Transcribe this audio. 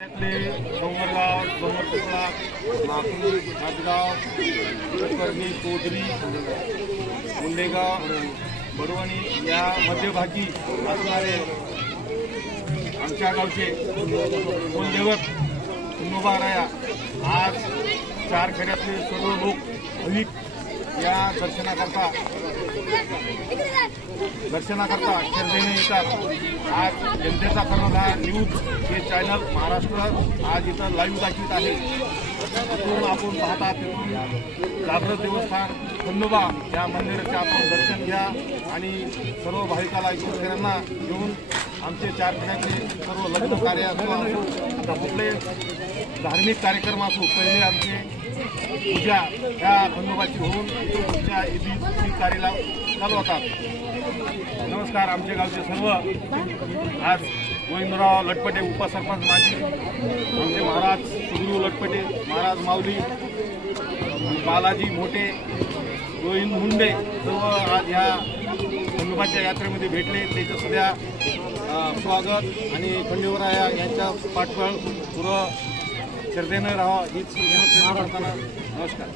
त्यातले डोंगरगाव डोंगरपिपळा नागपूर हातगाव कुलकर्णी कोदरी मुंडेगाव बडवणी या मध्यभागी असणारे आमच्या गावचे कुलदैवत कुंभबाराया आज चार खेड्यातले सर्व लोक भाविक या दर्शनाकरता दर्शनाकरता श्रद्धेने येतात. आज जनतेचा कर्णधार न्यूज हे चॅनल महाराष्ट्र आज इथं लाईव्ह दाखवित आहे. तिथून आपण पाहता तिथून जागृत देवस्थान खंडोबा या मंदिराचे आपण दर्शन घ्या आणि सर्व भाविकाला शेतकऱ्यांना घेऊन आमचे चार खेड्यातले सर्व लग्न कार्य असो कुठले धार्मिक कार्यक्रम असो पहिले आमचे पूजा ह्या खंडोबाची होऊन इथून पुढच्या ईदी कार्याला चालू होतात नमस्कार आमचे गावचे सर्व. आज गोविंदराव लटपटे उपसरपंच माजी. आमचे महाराज सुगुरू लटपटे महाराज माऊली बालाजी मोठे गोविंद मुंडे सर्व आज ह्या खंडोबाच्या यात्रेमध्ये भेटले. त्याचं सध्या स्वागत आणि खंडीवराया यांच्या पाठबळ पुरं श्रद्धेनं राहा हीच नमस्कार.